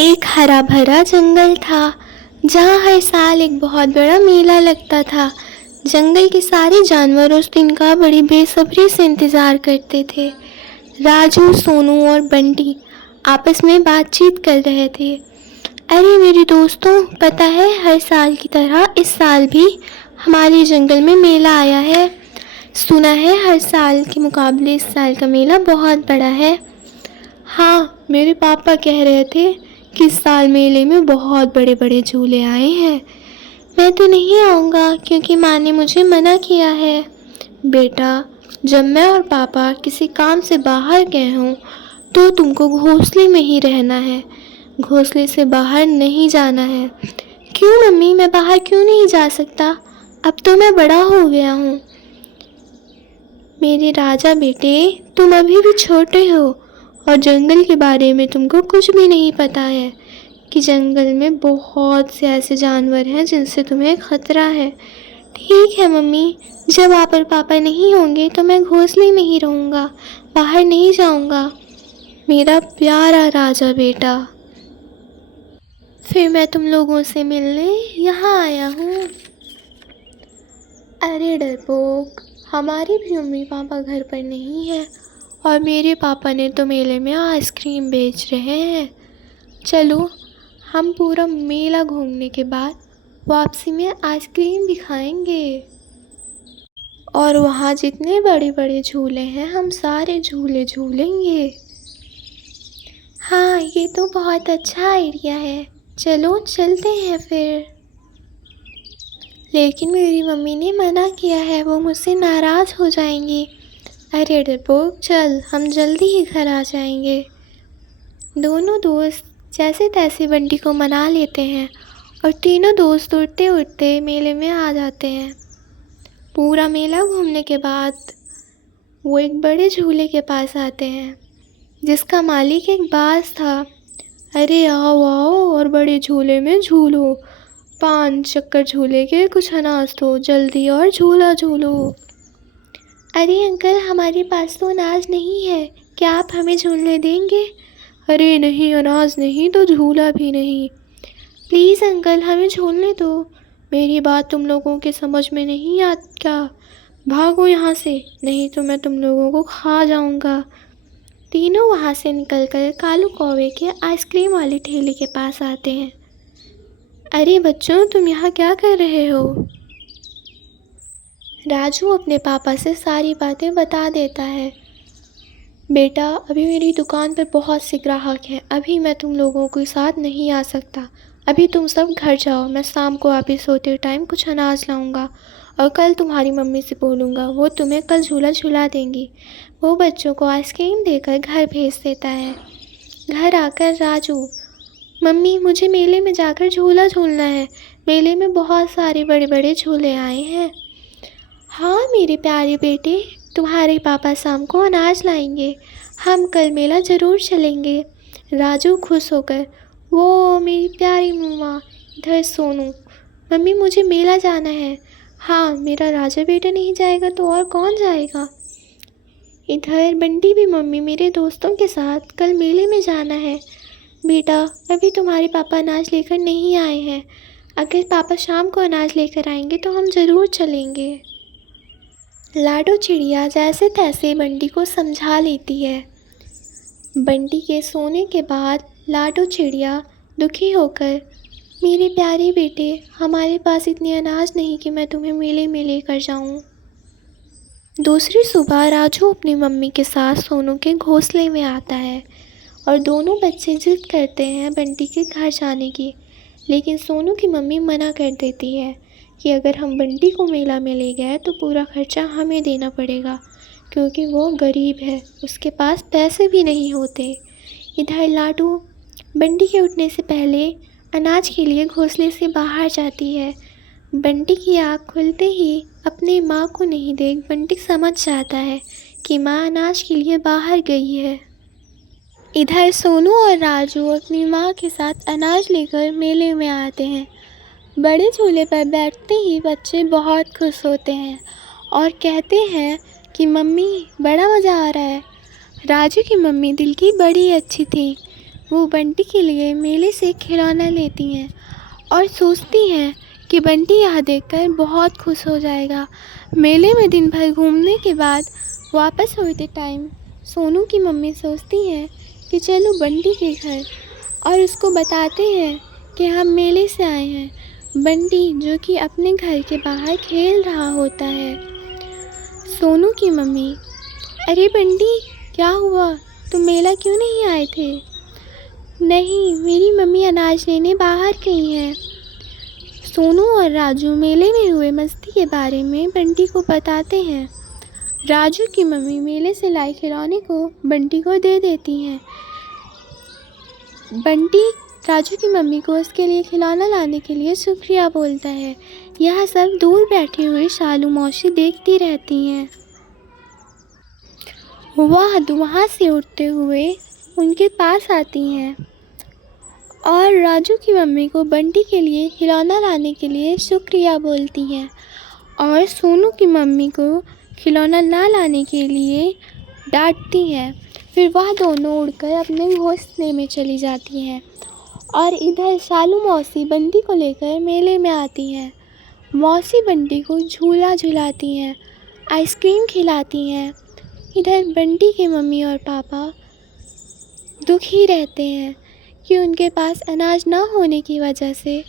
एक हरा भरा जंगल था जहाँ हर साल एक बहुत बड़ा मेला लगता था। जंगल के सारे जानवर उस दिन का बड़ी बेसब्री से इंतज़ार करते थे। राजू, सोनू और बंटी आपस में बातचीत कर रहे थे। अरे मेरे दोस्तों, पता है हर साल की तरह इस साल भी हमारे जंगल में मेला आया है। सुना है हर साल के मुकाबले इस साल का मेला बहुत बड़ा है। हाँ, मेरे पापा कह रहे थे कि इस साल मेले में बहुत बड़े बड़े झूले आए हैं। मैं तो नहीं आऊँगा क्योंकि माँ ने मुझे मना किया है। बेटा, जब मैं और पापा किसी काम से बाहर गए हों तो तुमको घोंसले में ही रहना है, घोंसले से बाहर नहीं जाना है। क्यों मम्मी, मैं बाहर क्यों नहीं जा सकता? अब तो मैं बड़ा हो गया हूँ। मेरे राजा बेटे, तुम अभी भी छोटे हो और जंगल के बारे में तुमको कुछ भी नहीं पता है कि जंगल में बहुत से ऐसे जानवर हैं जिनसे तुम्हें खतरा है। ठीक है मम्मी, जब आप और पापा नहीं होंगे तो मैं घोंसले में ही रहूँगा, बाहर नहीं जाऊँगा। मेरा प्यारा राजा बेटा, फिर मैं तुम लोगों से मिलने यहाँ आया हूँ। अरे डरपोक, हमारे भी मम्मी पापा घर पर नहीं है और मेरे पापा ने तो मेले में आइसक्रीम बेच रहे हैं। चलो, हम पूरा मेला घूमने के बाद वापसी में आइसक्रीम भी खाएंगे और वहाँ जितने बड़े बड़े झूले हैं हम सारे झूले झूलेंगे। हाँ, ये तो बहुत अच्छा आइडिया है। चलो चलते हैं फिर। लेकिन मेरी मम्मी ने मना किया है, वो मुझसे नाराज़ हो जाएंगी। अरे डरपोक, चल, हम जल्दी ही घर आ जाएंगे। दोनों दोस्त जैसे तैसे बंटी को मना लेते हैं और तीनों दोस्त उड़ते उड़ते मेले में आ जाते हैं। पूरा मेला घूमने के बाद वो एक बड़े झूले के पास आते हैं जिसका मालिक एक बाज था। अरे आओ आओ और बड़े झूले में झूलो, 5 चक्कर झूले के कुछ अनाज दो जल्दी और झूला झूलो। अरे अंकल, हमारे पास तो अनाज नहीं है, क्या आप हमें झूलने देंगे? अरे नहीं, अनाज नहीं तो झूला भी नहीं। प्लीज़ अंकल, हमें झूलने दो। मेरी बात तुम लोगों के समझ में नहीं आती क्या? भागो यहाँ से, नहीं तो मैं तुम लोगों को खा जाऊँगा। तीनों वहाँ से निकलकर कालू कौवे के आइसक्रीम वाले ठेले के पास आते हैं। अरे बच्चों, तुम यहाँ क्या कर रहे हो? राजू अपने पापा से सारी बातें बता देता है। बेटा, अभी मेरी दुकान पर बहुत से ग्राहक हैं, अभी मैं तुम लोगों के साथ नहीं आ सकता। अभी तुम सब घर जाओ, मैं शाम को वापस सोते टाइम कुछ अनाज लाऊंगा और कल तुम्हारी मम्मी से बोलूँगा, वो तुम्हें कल झूला झूला देंगी। वो बच्चों को आइसक्रीम देकर घर भेज देता है। घर आकर राजू, मम्मी, मुझे मेले में जाकर झूला झूलना है, मेले में बहुत सारे बड़े बड़े झूले आए हैं। हाँ मेरे प्यारे बेटे, तुम्हारे पापा शाम को अनाज लाएंगे, हम कल मेला ज़रूर चलेंगे। राजू खुश होकर, वो मेरी प्यारी मम्मा। इधर सोनू, मम्मी मुझे मेला जाना है। हाँ, मेरा राजा बेटा नहीं जाएगा तो और कौन जाएगा? इधर बंटी भी, मम्मी मेरे दोस्तों के साथ कल मेले में जाना है। बेटा, अभी तुम्हारे पापा अनाज लेकर नहीं आए हैं, अगर पापा शाम को अनाज लेकर आएंगे तो हम ज़रूर चलेंगे। लाडो चिड़िया जैसे तैसे बंटी को समझा लेती है। बंटी के सोने के बाद लाडो चिड़िया दुखी होकर, मेरे प्यारे बेटे, हमारे पास इतनी अनाज नहीं कि मैं तुम्हें मेले में लेकर जाऊं। दूसरी सुबह राजू अपनी मम्मी के साथ सोनू के घोंसले में आता है और दोनों बच्चे जिद करते हैं बंटी के घर जाने की। लेकिन सोनू की मम्मी मना कर देती है कि अगर हम बंटी को मेला में ले गए तो पूरा खर्चा हमें देना पड़ेगा क्योंकि वो गरीब है, उसके पास पैसे भी नहीं होते। इधर लाडू बंटी के उठने से पहले अनाज के लिए घोंसले से बाहर जाती है। बंटी की आँख खुलते ही अपने माँ को नहीं देख बंटी समझ जाता है कि माँ अनाज के लिए बाहर गई है। इधर सोनू और राजू अपनी माँ के साथ अनाज लेकर मेले में आते हैं। बड़े झूले पर बैठते ही बच्चे बहुत खुश होते हैं और कहते हैं कि मम्मी, बड़ा मज़ा आ रहा है। राजू की मम्मी दिल की बड़ी अच्छी थी, वो बंटी के लिए मेले से खिलौना लेती हैं और सोचती हैं कि बंटी यह देखकर बहुत खुश हो जाएगा। मेले में दिन भर घूमने के बाद वापस होते टाइम सोनू की मम्मी सोचती है कि चलो बंटी के घर और उसको बताते हैं कि हम मेले से आए हैं। बंटी जो कि अपने घर के बाहर खेल रहा होता है। सोनू की मम्मी, अरे बंटी क्या हुआ, तुम मेला क्यों नहीं आए थे? नहीं, मेरी मम्मी अनाज लेने बाहर गई हैं। सोनू और राजू मेले में हुए मस्ती के बारे में बंटी को बताते हैं। राजू की मम्मी मेले से लाए खिलौने को बंटी को दे देती हैं। बंटी राजू की मम्मी को उसके लिए खिलौना लाने के लिए शुक्रिया बोलता है। यह सब दूर बैठी हुई शालू मौसी देखती रहती हैं। वह वहाँ से उठते हुए उनके पास आती हैं और राजू की मम्मी को बंटी के लिए खिलौना लाने के लिए शुक्रिया बोलती हैं और सोनू की मम्मी को खिलौना ना लाने के लिए डांटती हैं। फिर वह दोनों उड़कर अपने घोंसले में चली जाती हैं और इधर शालू मौसी बंटी को लेकर मेले में आती हैं। मौसी बंटी को झूला झुलाती हैं, आइसक्रीम खिलाती हैं। इधर बंटी के मम्मी और पापा दुखी रहते हैं कि उनके पास अनाज ना होने की वजह से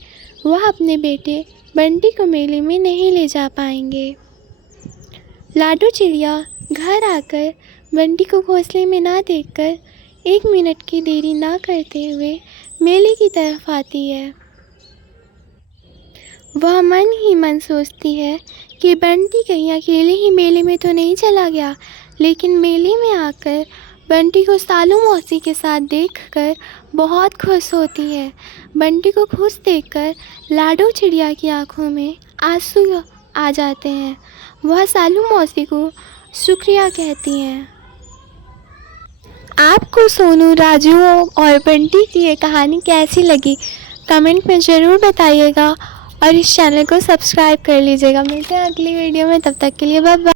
वह अपने बेटे बंटी को मेले में नहीं ले जा पाएंगे। लाडो चिड़िया घर आकर बंटी को घोंसले में ना देखकर 1 मिनट की देरी ना करते हुए मेले की तरफ आती है। वह मन ही मन सोचती है कि बंटी कहीं अकेले ही मेले में तो नहीं चला गया, लेकिन मेले में आकर बंटी को शालू मौसी के साथ देखकर बहुत खुश होती है। बंटी को खुश देखकर लाडो चिड़िया की आंखों में आंसू आ जाते हैं। वह शालू मौसी को शुक्रिया कहती हैं। आपको सोनू, राजू और बंटी की ये कहानी कैसी लगी कमेंट में ज़रूर बताइएगा और इस चैनल को सब्सक्राइब कर लीजिएगा। मिलते हैं अगली वीडियो में, तब तक के लिए बाय बाय।